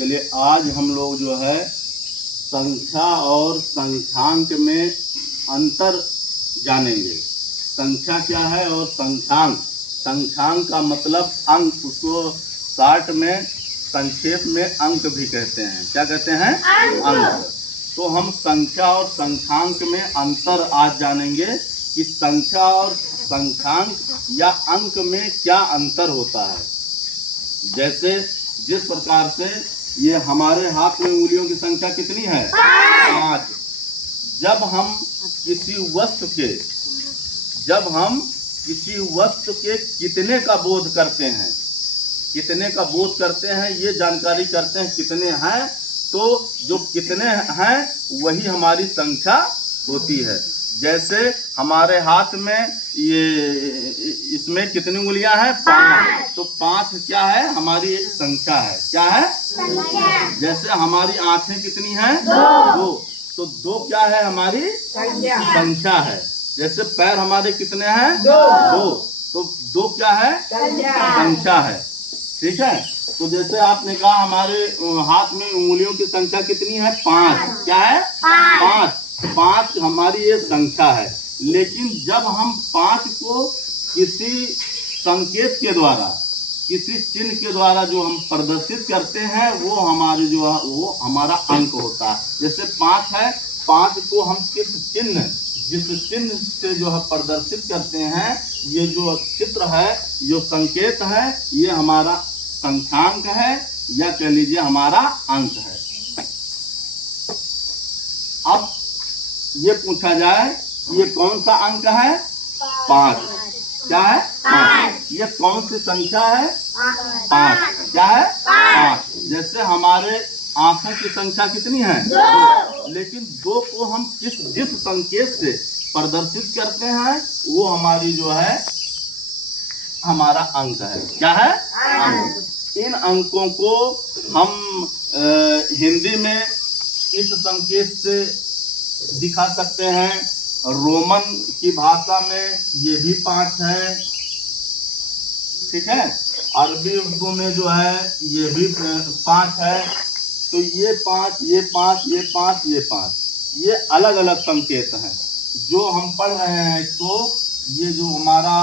चलिए आज हम लोग जो है संख्या और संख्यांक में अंतर जानेंगे। संख्या क्या है और संख्यांक। संख्यांक का मतलब अंक, उसको शार्ट में संक्षेप में अंक भी कहते हैं। क्या कहते हैं? अंक। तो हम संख्या और संख्यांक में अंतर आज जानेंगे कि संख्या और संख्यांक या अंक में क्या अंतर होता है। जैसे जिस प्रकार से ये हमारे हाथ में उंगलियों की संख्या कितनी है? 5। जब हम किसी वस्तु के कितने का बोध करते हैं, ये जानकारी करते हैं कितने हैं, तो जो कितने हैं वही हमारी संख्या होती है। जैसे हमारे हाथ में इसमें कितनी उंगलियां हैं? 5। तो 5 क्या है? हमारी एक संख्या है। क्या है? संख्या। जैसे हमारी आंखें कितनी हैं? 2। तो 2 क्या है? हमारी संख्या है। जैसे पैर हमारे कितने हैं? 2। तो 2 क्या है? संख्या है। ठीक है। तो जैसे आपने कहा हमारे हाथ में उंगलियों की संख्या कितनी है? 5। क्या है? 5 हमारी ये संख्या है। लेकिन जब हम 5 को किसी संकेत के द्वारा, किसी चिन्ह के द्वारा जो हम प्रदर्शित करते हैं, वो हमारे जो है वो हमारा अंक होता है। जैसे 5 है, 5 को हम जिस चिन्ह से जो है प्रदर्शित करते हैं, ये जो चित्र है, जो संकेत है, ये हमारा संख्यांक है या कह लीजिए हमारा अंक है। अब ये पूछा जाए ये कौन सा अंक है? 5। क्या है? 5। ये कौन सी संख्या है? 5। क्या है? 5। जैसे हमारे आंखों की संख्या कितनी है? 2। लेकिन 2 को हम जिस संकेत से प्रदर्शित करते हैं, वो हमारी जो है हमारा अंक है। क्या है? अंक। इन अंकों को हम हिंदी में इस संकेत से दिखा सकते हैं। रोमन की भाषा में ये भी 5 है। ठीक है। अरबी उर्दू में जो है ये भी 5 है। तो ये 5, ये 5, ये 5, ये 5, ये अलग अलग संकेत हैं जो हम पढ़ रहे हैं। तो ये जो हमारा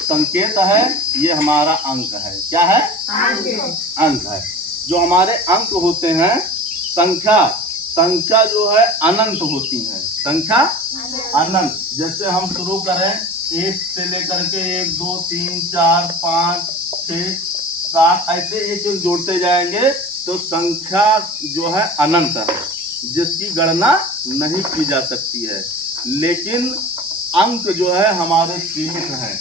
संकेत है, ये हमारा अंक है। क्या है? अंक है। जो हमारे अंक होते हैं, संख्या जो है अनंत होती है। संख्या अनंत। जैसे हम शुरू करें 1 से लेकर के 1, 2, 3, 4, 5, 6, 7, ऐसे एक जोड़ते जाएंगे तो संख्या जो है अनंत है, जिसकी गणना नहीं की जा सकती है। लेकिन अंक जो है हमारे सीमित हैं।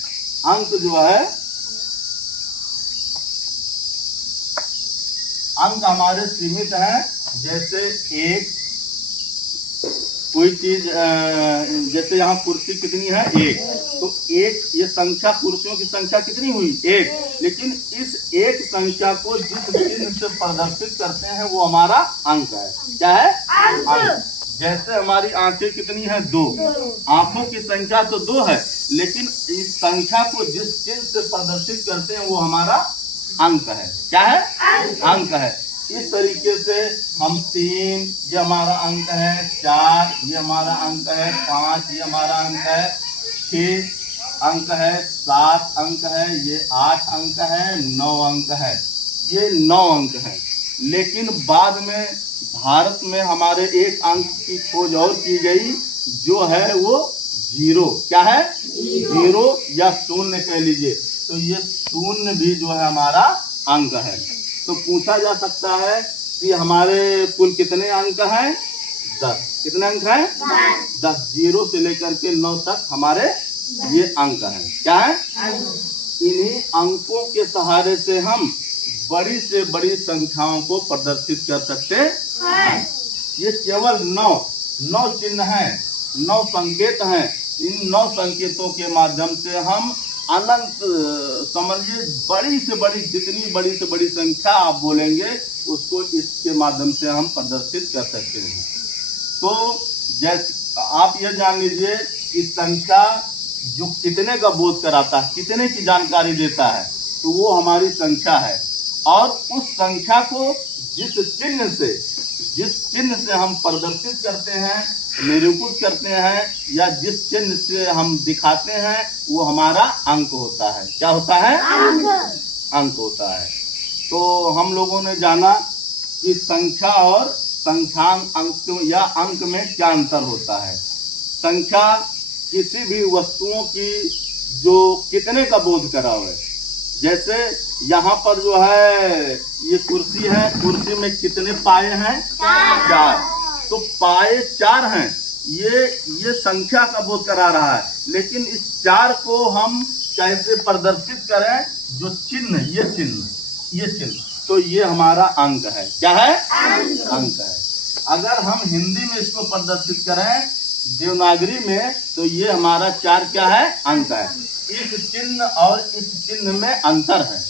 अंक हमारे सीमित हैं। जैसे एक कोई चीज, जैसे यहाँ कुर्सी कितनी है? 1। तो 1, ये संख्या, कुर्सियों की संख्या कितनी हुई? 1। लेकिन इस एक संख्या को जिस चिन्ह से प्रदर्शित करते हैं वो हमारा अंक है। क्या है? अंक। जैसे हमारी आंखें कितनी है? 2। आंखों की संख्या तो 2 है, लेकिन इस संख्या को जिस चिन्ह से प्रदर्शित करते हैं वो हमारा अंक है। क्या है? अंक है। इस तरीके से हम 3, ये हमारा अंक है। 4, ये हमारा अंक है। 5, ये हमारा अंक है। 6 अंक है। 7 अंक है। ये 8 अंक है। 9 अंक है। ये 9 अंक है। लेकिन बाद में भारत में हमारे एक अंक की खोज और की गई, जो है वो 0। क्या है? 0 या 0 कह लीजिए। तो ये 0 भी जो है हमारा अंक है। तो पूछा जा सकता है कि हमारे कुल कितने अंक हैं? 10। कितने अंक हैं? 10। 0 से लेकर के 9 तक हमारे ये अंक हैं। क्या है? इन्हीं अंकों के सहारे से हम बड़ी से बड़ी संख्याओं को प्रदर्शित कर सकते हैं। ये केवल 9 चिन्ह हैं, 9 संकेत हैं। इन 9 संकेतों के माध्यम से हम अनंत, समझिए बड़ी से बड़ी, जितनी बड़ी से बड़ी संख्या आप बोलेंगे उसको इसके माध्यम से हम प्रदर्शित कर सकते हैं। तो जैसे आप ये जान लीजिए कि संख्या जो कितने का बोध कराता है, कितने की जानकारी देता है, तो वो हमारी संख्या है। और उस संख्या को जिस चिन्ह से हम प्रदर्शित करते हैं, निरूपित करते हैं, या जिस चिन्ह से हम दिखाते हैं, वो हमारा अंक होता है। क्या होता है? अंक होता है। तो हम लोगों ने जाना कि संख्या और संख्यांक अंक या अंक में क्या अंतर होता है। संख्या किसी भी वस्तुओं की जो कितने का बोध करावे, जैसे यहाँ पर जो है ये कुर्सी है, कुर्सी में कितने पाए हैं? 4। तो पाए 4 हैं, ये संख्या का बोध करा रहा है। लेकिन इस 4 को हम कैसे प्रदर्शित करें? जो चिन्ह, ये चिन्ह, तो ये हमारा अंक है। क्या है? अंक है। अगर हम हिंदी में इसको प्रदर्शित करें देवनागरी में, तो ये हमारा 4 क्या है? अंक है। इस चिन्ह और इस चिन्ह में अंतर है।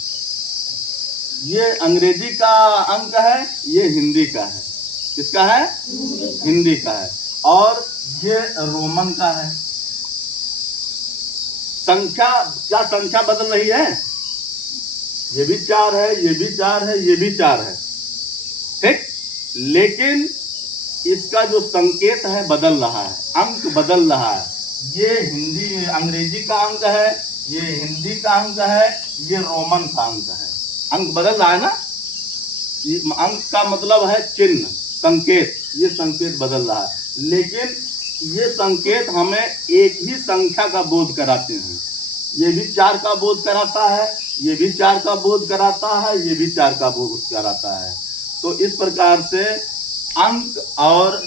ये अंग्रेजी का अंक है, ये हिंदी का है। किसका है? हिंदी का है। और ये रोमन का है। संख्या, क्या संख्या बदल रही है? ये भी 4 है, ये भी 4 है, ये भी 4 है, ठीक। लेकिन इसका जो संकेत है बदल रहा है, अंक बदल रहा है। ये अंग्रेजी का अंक है, ये हिंदी का अंक है, ये रोमन का अंक है। अंक बदल रहा है ना। ये अंक का मतलब है चिन्ह, संकेत। ये संकेत बदल रहा है, लेकिन ये संकेत हमें एक ही संख्या का बोध कराते हैं। ये भी 4 का बोध कराता है, ये भी 4 का बोध कराता है, ये भी 4 का बोध कराता है। तो इस प्रकार से अंक और